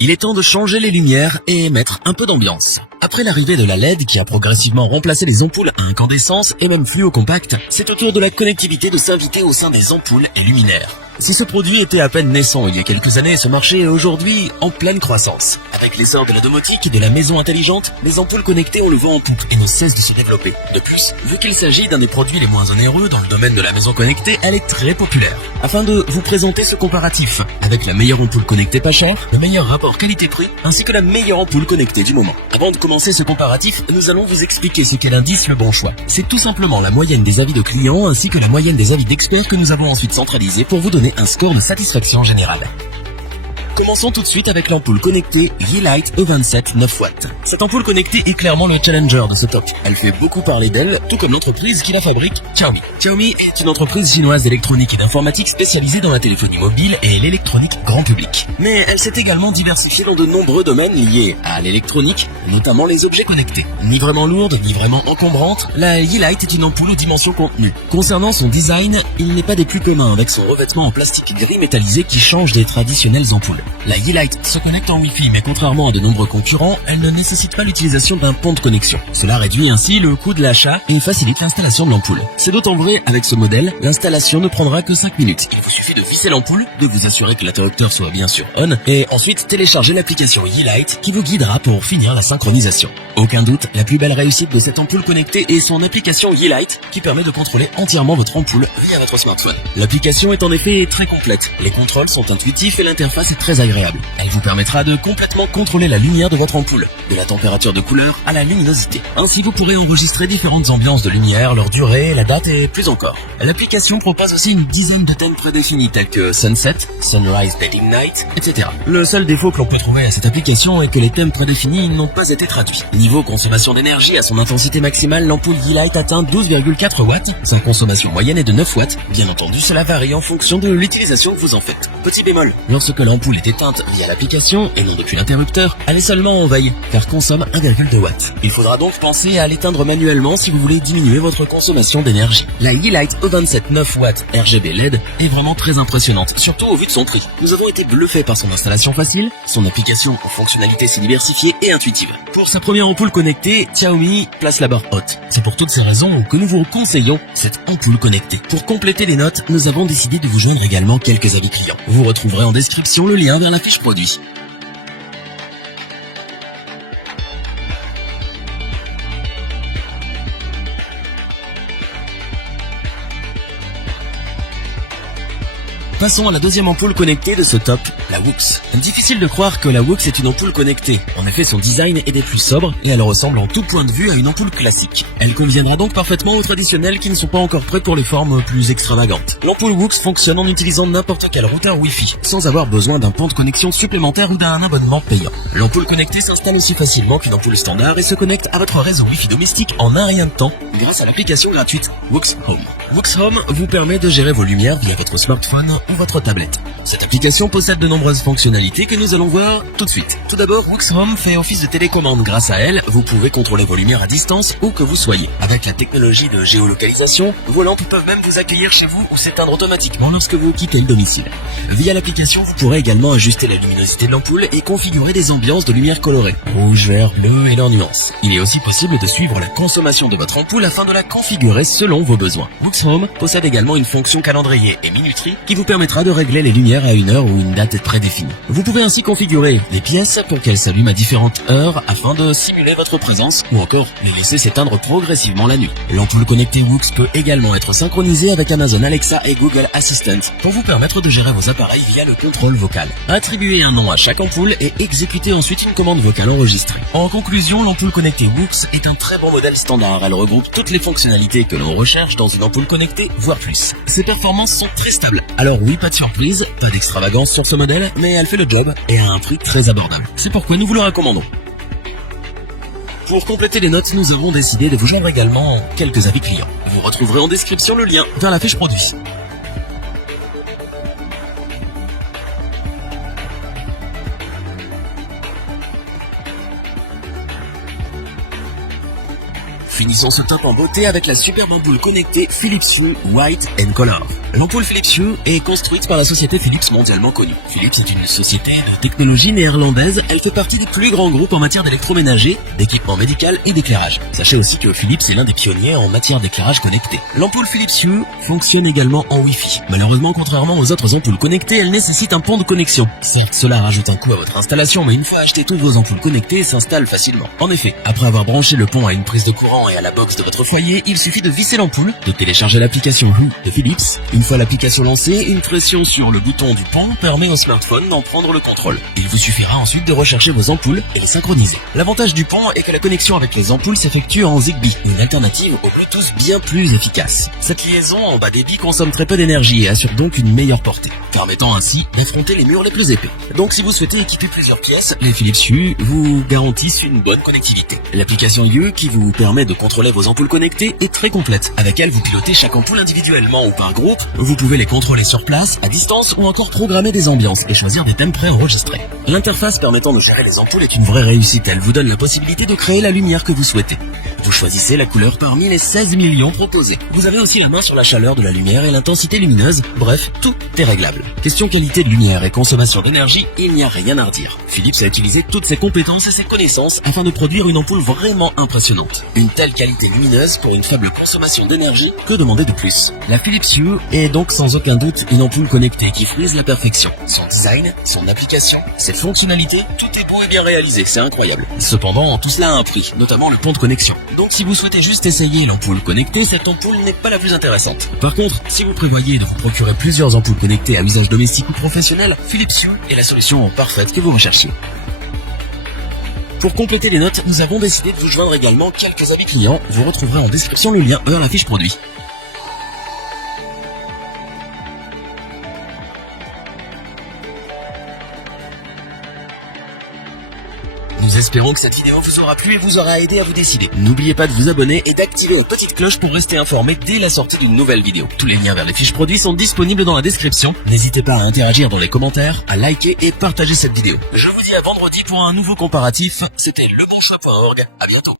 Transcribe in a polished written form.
Il est temps de changer les lumières et mettre un peu d'ambiance. Après l'arrivée de la LED qui a progressivement remplacé les ampoules à incandescence et même fluo-compact, c'est au tour de la connectivité de s'inviter au sein des ampoules et luminaires. Si ce produit était à peine naissant il y a quelques années, ce marché est aujourd'hui en pleine croissance. Avec l'essor de la domotique et de la maison intelligente, les ampoules connectées ont le vent en poupe et ne cessent de se développer. De plus, vu qu'il s'agit d'un des produits les moins onéreux dans le domaine de la maison connectée, elle est très populaire. Afin de vous présenter ce comparatif, avec la meilleure ampoule connectée pas chère, le meilleur rapport qualité-prix, ainsi que la meilleure ampoule connectée du moment. Avant de commencer ce comparatif, nous allons vous expliquer ce qu'est l'indice Le Bon Choix. C'est tout simplement la moyenne des avis de clients ainsi que la moyenne des avis d'experts que nous avons ensuite centralisés pour vous donner un score de satisfaction générale. Commençons tout de suite avec l'ampoule connectée Yeelight E27 9W. Cette ampoule connectée est clairement le challenger de ce top. Elle fait beaucoup parler d'elle, tout comme l'entreprise qui la fabrique, Xiaomi. Xiaomi est une entreprise chinoise d'électronique et d'informatique spécialisée dans la téléphonie mobile et l'électronique grand public. Mais elle s'est également diversifiée dans de nombreux domaines liés à l'électronique, notamment les objets connectés. Ni vraiment lourde, ni vraiment encombrante, la Yeelight est une ampoule aux dimensions contenues. Concernant son design, il n'est pas des plus communs avec son revêtement en plastique gris métallisé qui change des traditionnelles ampoules. La Yeelight se connecte en Wi-Fi, mais contrairement à de nombreux concurrents, elle ne nécessite pas l'utilisation d'un pont de connexion. Cela réduit ainsi le coût de l'achat et facilite l'installation de l'ampoule. C'est d'autant vrai avec ce modèle, l'installation ne prendra que 5 minutes. Il vous suffit de visser l'ampoule, de vous assurer que l'interrupteur soit bien sûr on, et ensuite télécharger l'application Yeelight qui vous guidera pour finir la synchronisation. Aucun doute, la plus belle réussite de cette ampoule connectée est son application Yeelight qui permet de contrôler entièrement votre ampoule via votre smartphone. L'application est en effet très complète. Les contrôles sont intuitifs et l'interface est très agréable. Elle vous permettra de complètement contrôler la lumière de votre ampoule, de la température de couleur à la luminosité. Ainsi, vous pourrez enregistrer différentes ambiances de lumière, leur durée, la date et plus encore. L'application propose aussi une dizaine de thèmes prédéfinis tels que Sunset, Sunrise Dating Night, etc. Le seul défaut que l'on peut trouver à cette application est que les thèmes prédéfinis n'ont pas été traduits. Niveau consommation d'énergie, à son intensité maximale, l'ampoule Yeelight atteint 12,4 watts. Sa consommation moyenne est de 9 watts. Bien entendu, cela varie en fonction de l'utilisation que vous en faites. Petit bémol, lorsque l'ampoule est éteinte via l'application et non depuis l'interrupteur, elle est seulement en veille car consomme 1,2 watts. Il faudra donc penser à l'éteindre manuellement si vous voulez diminuer votre consommation d'énergie. La Yeelight E27 9W RGB LED est vraiment très impressionnante, surtout au vu de son prix. Nous avons été bluffés par son installation facile, son application aux fonctionnalités si diversifiées et intuitives. Pour sa première ampoule connectée, Xiaomi place la barre haute. C'est pour toutes ces raisons que nous vous conseillons cette ampoule connectée. Pour compléter les notes, nous avons décidé de vous joindre également quelques avis clients. Vous retrouverez en description le lien vers la fiche produit. Passons à la deuxième ampoule connectée de ce top, la Wux. Difficile de croire que la Wux est une ampoule connectée. En effet, son design est des plus sobres et elle ressemble en tout point de vue à une ampoule classique. Elle conviendra donc parfaitement aux traditionnels qui ne sont pas encore prêts pour les formes plus extravagantes. L'ampoule Wux fonctionne en utilisant n'importe quel routeur Wi-Fi, sans avoir besoin d'un pont de connexion supplémentaire ou d'un abonnement payant. L'ampoule connectée s'installe aussi facilement qu'une ampoule standard et se connecte à votre réseau Wi-Fi domestique en un rien de temps grâce à l'application gratuite Wux Home. Wux Home vous permet de gérer vos lumières via votre smartphone ou votre tablette. Cette application possède de nombreuses fonctionnalités que nous allons voir tout de suite. Tout d'abord, Wux Home fait office de télécommande. Grâce à elle, vous pouvez contrôler vos lumières à distance où que vous soyez. Avec la technologie de géolocalisation, vos lampes peuvent même vous accueillir chez vous ou s'éteindre automatiquement lorsque vous quittez le domicile. Via l'application, vous pourrez également ajuster la luminosité de l'ampoule et configurer des ambiances de lumière colorée, rouge, vert, bleu et leurs nuances. Il est aussi possible de suivre la consommation de votre ampoule afin de la configurer selon vos besoins. Wux Home possède également une fonction calendrier et minuterie qui vous permettra de régler les lumières à une heure ou une date prédéfinie. Vous pouvez ainsi configurer les pièces pour qu'elles s'allument à différentes heures afin de simuler votre présence ou encore les laisser s'éteindre progressivement la nuit. L'ampoule connectée Wux peut également être synchronisée avec Amazon Alexa et Google Assistant pour vous permettre de gérer vos appareils via le contrôle vocal. Attribuez un nom à chaque ampoule et exécutez ensuite une commande vocale enregistrée. En conclusion, l'ampoule connectée Wux est un très bon modèle standard. Elle regroupe toutes les fonctionnalités que l'on recherche dans une ampoule connectée, voire plus. Ses performances sont très stables. Alors oui, pas de surprise, pas d'extravagance sur ce modèle, mais elle fait le job et à un prix très abordable. C'est pourquoi nous vous le recommandons. Pour compléter les notes, nous avons décidé de vous joindre également quelques avis clients. Vous retrouverez en description le lien vers la fiche produit. Finissons ce top en beauté avec la superbe ampoule connectée Philips Hue White & Color. L'ampoule Philips Hue est construite par la société Philips mondialement connue. Philips est une société de technologie néerlandaise. Elle fait partie des plus grands groupes en matière d'électroménager, d'équipement médical et d'éclairage. Sachez aussi que Philips est l'un des pionniers en matière d'éclairage connecté. L'ampoule Philips Hue fonctionne également en Wi-Fi. Malheureusement, contrairement aux autres ampoules connectées, elle nécessite un pont de connexion. Certes, cela rajoute un coût à votre installation, mais une fois acheté, toutes vos ampoules connectées s'installent facilement. En effet, après avoir branché le pont à une prise de courant et à la box de votre foyer, il suffit de visser l'ampoule, de télécharger l'application Hue de Philips. Une fois l'application lancée, une pression sur le bouton du pont permet au smartphone d'en prendre le contrôle. Il vous suffira ensuite de rechercher vos ampoules et les synchroniser. L'avantage du pont est que la connexion avec les ampoules s'effectue en Zigbee, une alternative au Bluetooth bien plus efficace. Cette liaison en bas débit consomme très peu d'énergie et assure donc une meilleure portée, permettant ainsi d'affronter les murs les plus épais. Donc si vous souhaitez équiper plusieurs pièces, les Philips Hue vous garantissent une bonne connectivité. L'application Hue qui vous permet de contrôler vos ampoules connectées est très complète. Avec elle, vous pilotez chaque ampoule individuellement ou par groupe. Vous pouvez les contrôler sur place, à distance ou encore programmer des ambiances et choisir des thèmes préenregistrés. L'interface permettant de gérer les ampoules est une vraie réussite. Elle vous donne la possibilité de créer la lumière que vous souhaitez. Vous choisissez la couleur parmi les 16 millions proposés. Vous avez aussi la main sur la chaleur de la lumière et l'intensité lumineuse. Bref, tout est réglable. Question qualité de lumière et consommation d'énergie, il n'y a rien à redire. Philips a utilisé toutes ses compétences et ses connaissances afin de produire une ampoule vraiment impressionnante. Une telle qualité lumineuse pour une faible consommation d'énergie, que demander de plus? La Philips Hue est donc sans aucun doute une ampoule connectée qui frise la perfection. Son design, son application, ses fonctionnalités, tout est beau et bien réalisé, c'est incroyable. Cependant, tout cela a un prix, notamment le pont de connexion. Donc si vous souhaitez juste essayer l'ampoule connectée, cette ampoule n'est pas la plus intéressante. Par contre, si vous prévoyez de vous procurer plusieurs ampoules connectées à usage domestique ou professionnel, Philips Hue est la solution parfaite que vous recherchiez. Pour compléter les notes, nous avons décidé de vous joindre également quelques avis clients. Vous retrouverez en description le lien vers la fiche produit. Nous espérons que cette vidéo vous aura plu et vous aura aidé à vous décider. N'oubliez pas de vous abonner et d'activer la petite cloche pour rester informé dès la sortie d'une nouvelle vidéo. Tous les liens vers les fiches produits sont disponibles dans la description. N'hésitez pas à interagir dans les commentaires, à liker et partager cette vidéo. Je vous dis à vendredi pour un nouveau comparatif. C'était lebonchoix.org. À bientôt.